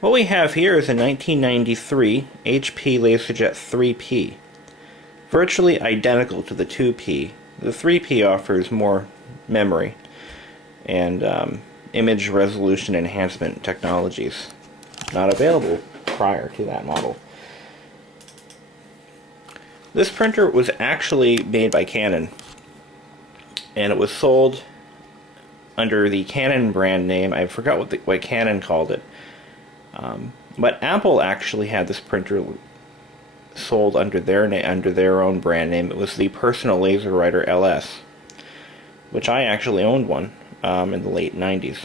What we have here is a 1993 HP LaserJet IIIP. Virtually identical to the 2P. The 3P offers more memory and image resolution enhancement technologies not available prior to that model. This printer was actually made by Canon, and it was sold under the Canon brand name. I forgot what Canon called it, but Apple actually had this printer sold under their own brand name. It was the Personal Laser Writer LS, which I actually owned one in the late 90s.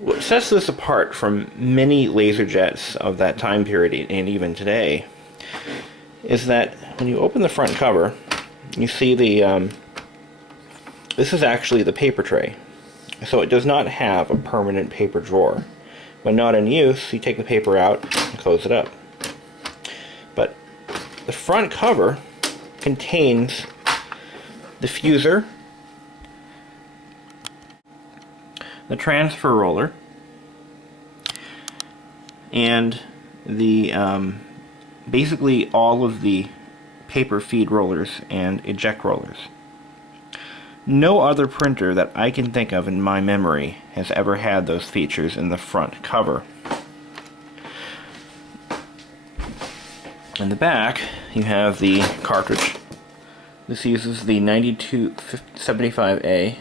What sets this apart from many LaserJets of that time period and even today is that when you open the front cover, you see the this is actually the paper tray. So it does not have a permanent paper drawer. When not in use, you take the paper out and close it up. But the front cover contains the fuser, the transfer roller, and the basically all of the paper feed rollers and eject rollers. No other printer that I can think of in my memory has ever had those features in the front cover. In the back, you have the cartridge. This uses the 9275A,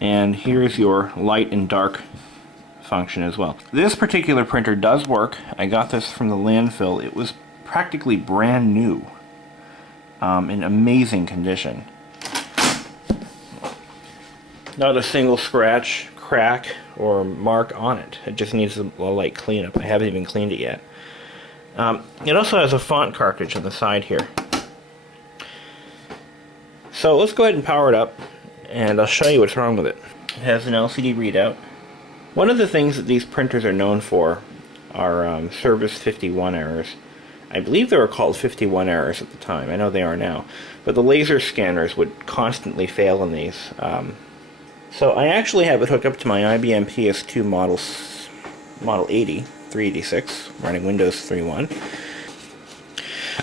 and here's your light and dark function as well. This particular printer does work. I got this from the landfill. It was practically brand new, in amazing condition. Not a single scratch, crack, or mark on it. It just needs a light cleanup. I haven't even cleaned it yet. It also has a font cartridge on the side here. So let's go ahead and power it up, and I'll show you what's wrong with it. It has an LCD readout. One of the things that these printers are known for are service 51 errors. I believe they were called 51 errors at the time. I know they are now. But the laser scanners would constantly fail in these. So I actually have it hooked up to my IBM PS2 Model 80, 386, running Windows 3.1.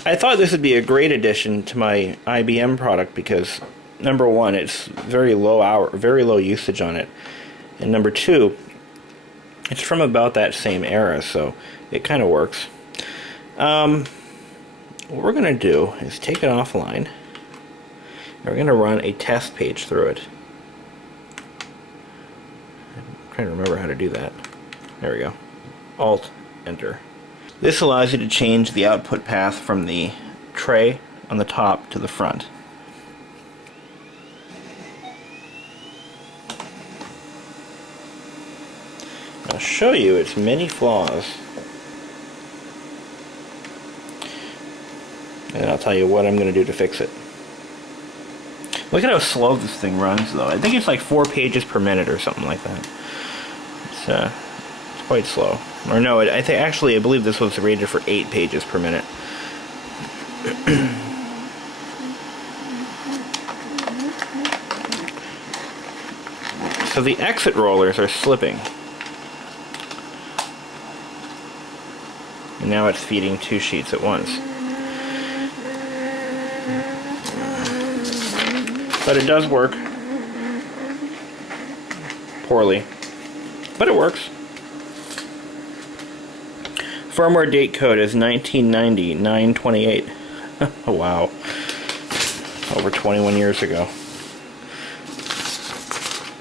I thought this would be a great addition to my IBM product because, number one, it's very low usage on it. And number two, it's from about that same era, so it kind of works. What we're going to do is take it offline, and we're going to run a test page through it. I'm trying to remember how to do that. There we go. Alt, Enter. This allows you to change the output path from the tray on the top to the front. I'll show you its many flaws, and I'll tell you what I'm going to do to fix it. Look at how slow this thing runs, though. I think it's like 4 pages per minute or something like that. It's quite slow. Or no, I believe this was rated for 8 pages per minute. So the exit rollers are slipping. And now it's feeding 2 sheets at once. But it does work. Poorly. But it works. Firmware date code is 1990-928. Oh, wow. Over 21 years ago.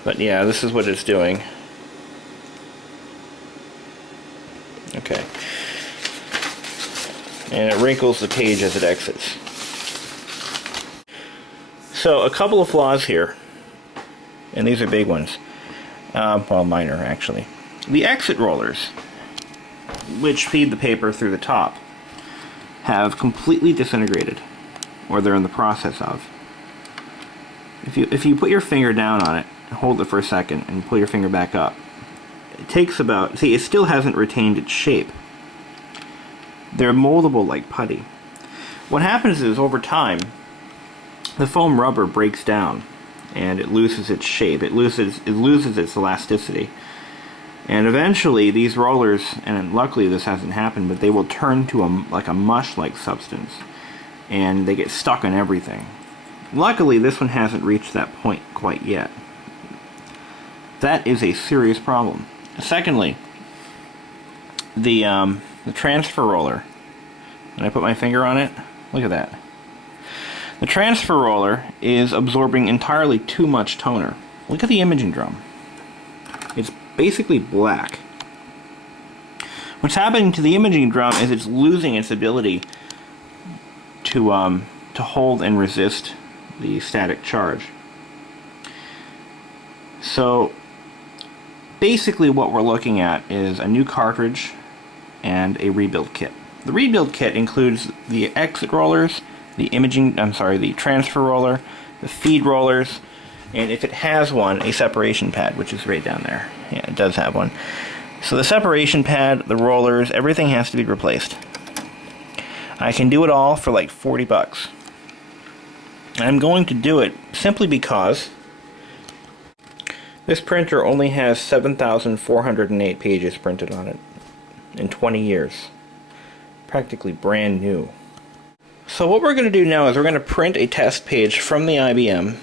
But yeah, this is what it's doing. Okay. And it wrinkles the page as it exits. So, a couple of flaws here. And these are big ones. Well, minor, actually. The exit rollers, which feed the paper through the top, have completely disintegrated, or they're in the process of. If you put your finger down on it, hold it for a second, and pull your finger back up, it takes about... See, it still hasn't retained its shape. They're moldable like putty. What happens is, over time, the foam rubber breaks down, and it loses its shape. It loses its elasticity. And eventually these rollers, and luckily this hasn't happened, but they will turn to like a mush-like substance, and they get stuck on everything. Luckily this one hasn't reached that point quite yet. That is a serious problem. Secondly, the transfer roller. When I put my finger on it, look at that. The transfer roller is absorbing entirely too much toner. Look at the imaging drum. It's basically black. What's happening to the imaging drum is it's losing its ability to hold and resist the static charge. So basically what we're looking at is a new cartridge and a rebuild kit. The rebuild kit includes the exit rollers, the transfer roller, the feed rollers, and if it has one, a separation pad, which is right down there. Yeah, it does have one. So the separation pad, the rollers, everything has to be replaced. I can do it all for like 40 bucks. I'm going to do it simply because this printer only has 7,408 pages printed on it in 20 years. Practically brand new. So what we're going to do now is we're going to print a test page from the IBM,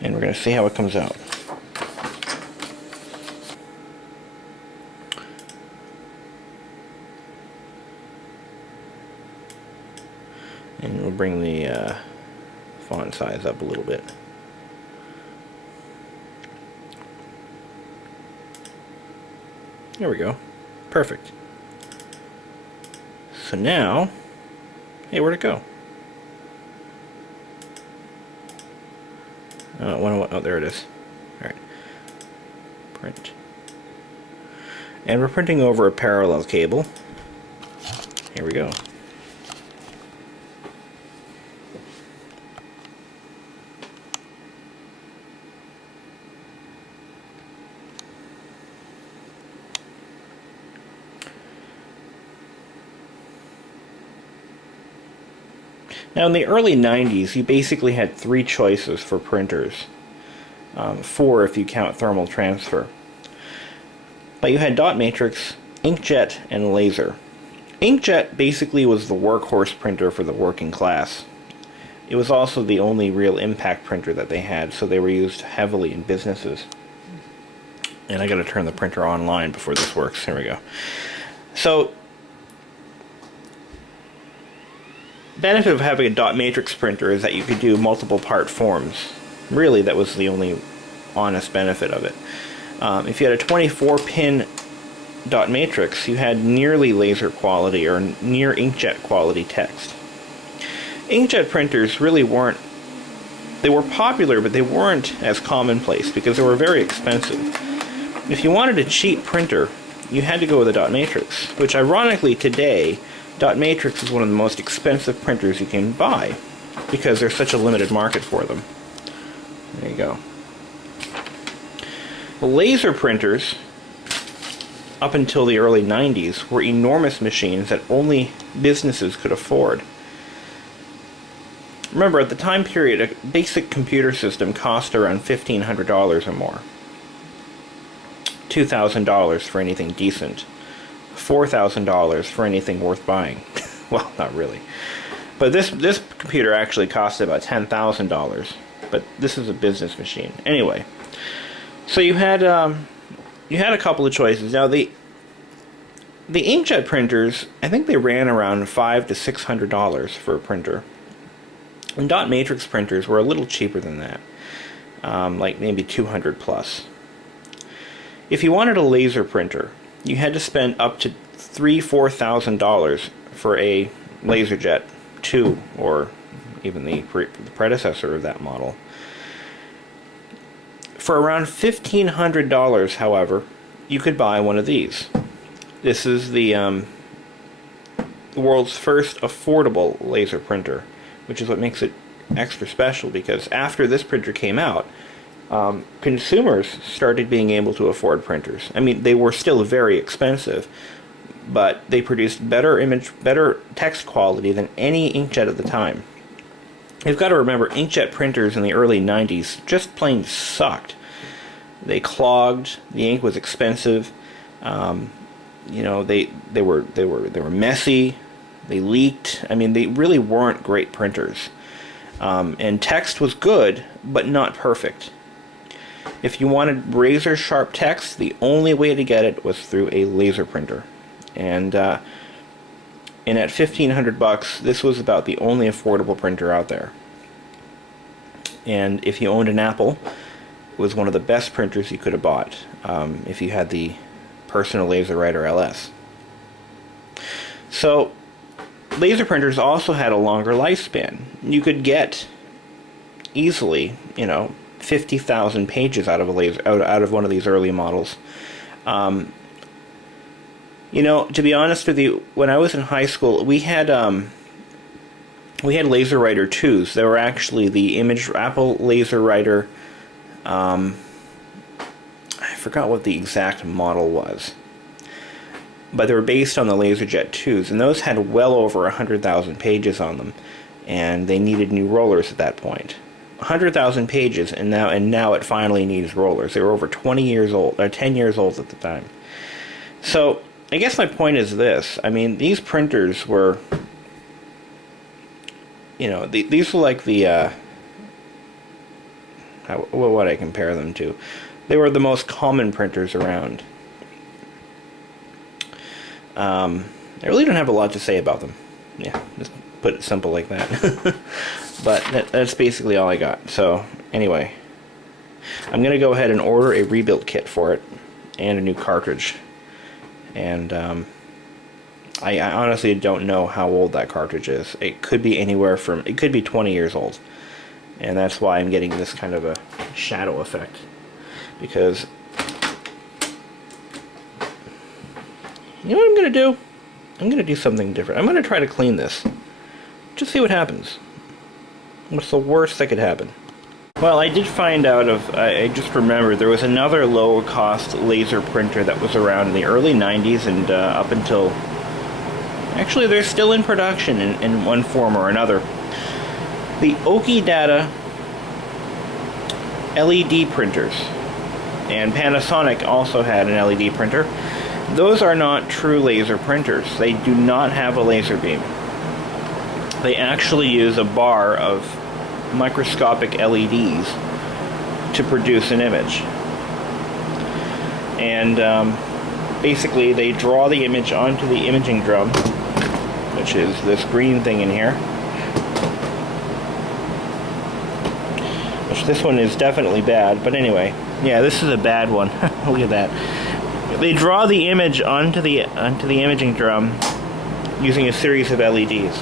and we're going to see how it comes out. And we'll bring the font size up a little bit. There we go. Perfect. So now, hey, where'd it go? Oh, there it is. Alright. Print. And we're printing over a parallel cable. Here we go. Now in the early 90s, you basically had three choices for printers. Four if you count thermal transfer. But you had dot matrix, inkjet, and laser. Inkjet basically was the workhorse printer for the working class. It was also the only real impact printer that they had, so they were used heavily in businesses. And I gotta turn the printer online before this works. Here we go. So, benefit of having a dot matrix printer is that you could do multiple part forms. Really, that was the only honest benefit of it. If you had a 24-pin dot matrix, you had nearly laser quality or near inkjet quality text. Inkjet printers really weren't, they were popular, but they weren't as commonplace because they were very expensive. If you wanted a cheap printer, you had to go with a dot matrix, which ironically today, dot matrix is one of the most expensive printers you can buy because there's such a limited market for them. There you go. Laser printers, up until the early 90s, were enormous machines that only businesses could afford. Remember, at the time period, a basic computer system cost around $1,500 or more. $2,000 for anything decent. $4,000 for anything worth buying. Well, not really. But this computer actually cost about $10,000. But this is a business machine. Anyway, so you had a couple of choices. Now the inkjet printers, I think they ran around $500 to $600 for a printer. And dot matrix printers were a little cheaper than that, like maybe $200 plus. If you wanted a laser printer, you had to spend up to $3,000–$4,000 for a LaserJet II, or even the predecessor of that model. For around $1,500, however, you could buy one of these. This is the world's first affordable laser printer, which is what makes it extra special, because after this printer came out, consumers started being able to afford printers. I mean, they were still very expensive, but they produced better text quality than any inkjet at the time. You've got to remember, inkjet printers in the early 90s just plain sucked. They clogged. The ink was expensive. You know, they were messy. They leaked. I mean, they really weren't great printers. And text was good, but not perfect. If you wanted razor sharp text, the only way to get it was through a laser printer. And at $1,500, this was about the only affordable printer out there. And if you owned an Apple, it was one of the best printers you could have bought, if you had the Personal LaserWriter LS. So, laser printers also had a longer lifespan. You could get easily, you know, 50,000 pages out of a laser, out of one of these early models. You know, to be honest with you, when I was in high school, we had LaserWriter 2s. They were actually the Apple LaserWriter. I forgot what the exact model was, but they were based on the LaserJet 2s, and those had well over 100,000 pages on them, and they needed new rollers at that point. 100,000 pages, and now it finally needs rollers. They were over 20 years old, or 10 years old at the time. So I guess my point is this. I mean, these printers were, you know, these were like the, what would I compare them to? They were the most common printers around. I really don't have a lot to say about them. Yeah, just put it simple like that. But that's basically all I got. So, anyway, I'm going to go ahead and order a rebuild kit for it and a new cartridge. And I honestly don't know how old that cartridge is. It could be anywhere from, it could be 20 years old. And that's why I'm getting this kind of a shadow effect. Because, you know what I'm going to do? I'm going to do something different. I'm going to try to clean this. Just see what happens. What's the worst that could happen? Well, I did find out I just remembered there was another low-cost laser printer that was around in the early 90s and up until... Actually, they're still in production in one form or another. The Okidata LED printers. And Panasonic also had an LED printer. Those are not true laser printers. They do not have a laser beam. They actually use a bar of microscopic LEDs to produce an image. And basically they draw the image onto the imaging drum, which is this green thing in here. Which this one is definitely bad, but anyway. Yeah, this is a bad one. Look at that. They draw the image onto the imaging drum using a series of LEDs.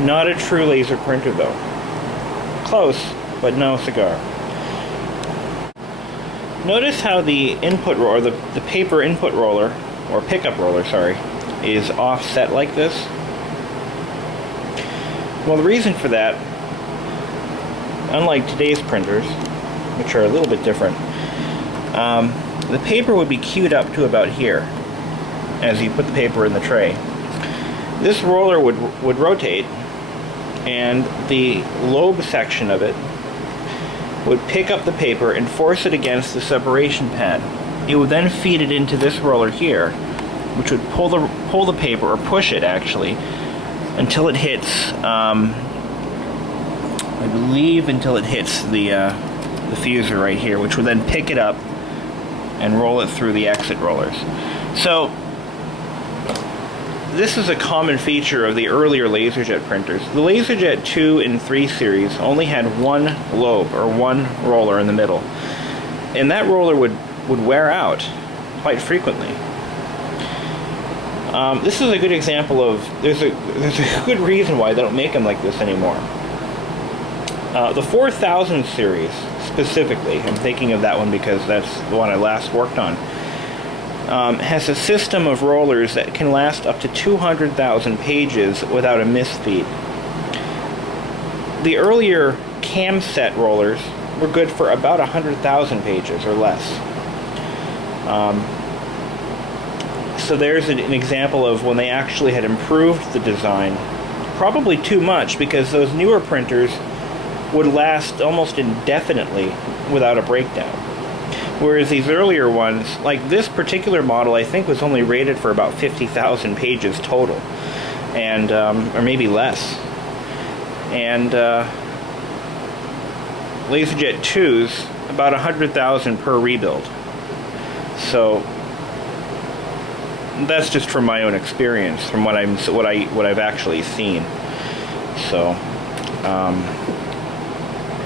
Not a true laser printer though. Close, but no cigar. Notice how the input roller, the paper input roller, or pickup roller, sorry, is offset like this. Well, the reason for that, unlike today's printers, which are a little bit different, the paper would be queued up to about here as you put the paper in the tray. This roller would rotate, and the lobe section of it would pick up the paper and force it against the separation pad. It would then feed it into this roller here, which would pull the paper, or push it actually, until it hits, I believe until it hits the fuser right here, which would then pick it up and roll it through the exit rollers. So this is a common feature of the earlier LaserJet printers. The LaserJet 2 and 3 series only had one lobe, or one roller in the middle. And that roller would wear out quite frequently. This is a good example of, there's a good reason why they don't make them like this anymore. The 4000 series, specifically, I'm thinking of that one because that's the one I last worked on, has a system of rollers that can last up to 200,000 pages without a misfeed. The earlier cam set rollers were good for about 100,000 pages or less. So there's an example of when they actually had improved the design probably too much, because those newer printers would last almost indefinitely without a breakdown. Whereas these earlier ones, like this particular model, I think was only rated for about 50,000 pages total, and or maybe less. And LaserJet 2's about 100,000 per rebuild. So that's just from my own experience, from what I've actually seen. So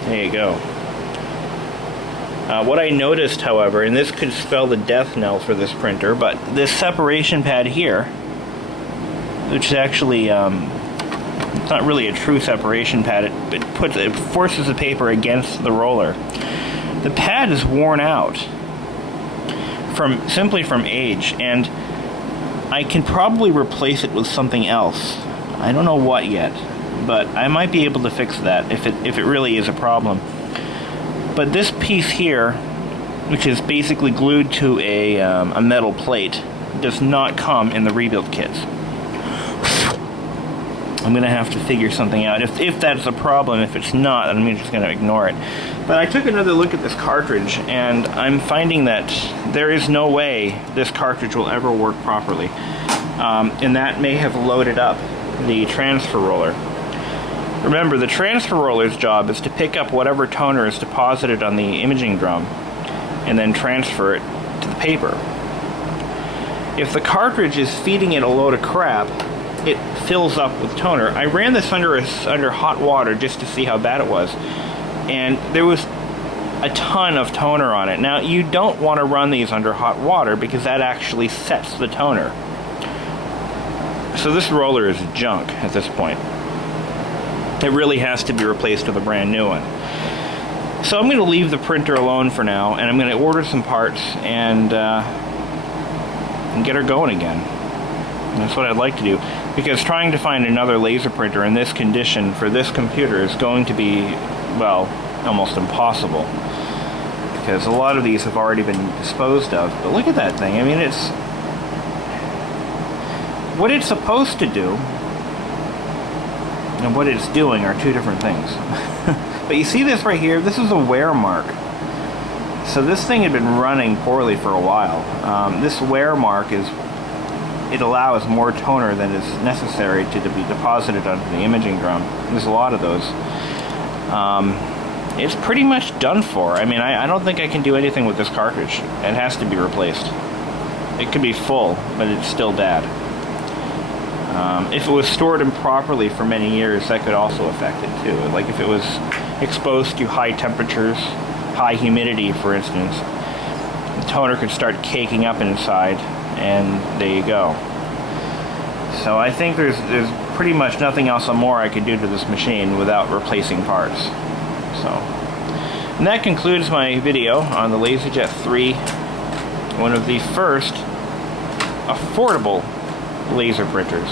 there you go. What I noticed, however, and this could spell the death knell for this printer, but this separation pad here, which is actually it's not really a true separation pad. It forces the paper against the roller. The pad is worn out simply from age, and I can probably replace it with something else. I don't know what yet, but I might be able to fix that if it really is a problem. But this piece here, which is basically glued to a metal plate, does not come in the rebuild kits. I'm going to have to figure something out. If that's a problem, if it's not, I'm just going to ignore it. But I took another look at this cartridge, and I'm finding that there is no way this cartridge will ever work properly. And that may have loaded up the transfer roller. Remember, the transfer roller's job is to pick up whatever toner is deposited on the imaging drum and then transfer it to the paper. If the cartridge is feeding it a load of crap, it fills up with toner. I ran this under hot water just to see how bad it was, and there was a ton of toner on it. Now, you don't want to run these under hot water because that actually sets the toner. So this roller is junk at this point. It really has to be replaced with a brand new one. So I'm going to leave the printer alone for now, and I'm going to order some parts and get her going again. And that's what I'd like to do, because trying to find another laser printer in this condition for this computer is going to be, well, almost impossible, because a lot of these have already been disposed of. But look at that thing. I mean, it's what it's supposed to do and what it's doing are two different things. But you see this right here? This is a wear mark. So this thing had been running poorly for a while. This wear mark it allows more toner than is necessary to be deposited onto the imaging drum. There's a lot of those. It's pretty much done for. I mean, I don't think I can do anything with this cartridge. It has to be replaced. It could be full, but it's still bad. If it was stored improperly for many years, that could also affect it too. Like if it was exposed to high temperatures, high humidity, for instance, the toner could start caking up inside, and there you go. So I think there's pretty much nothing else more I could do to this machine without replacing parts. So, and that concludes my video on the LaserJet 3, one of the first affordable laser printers.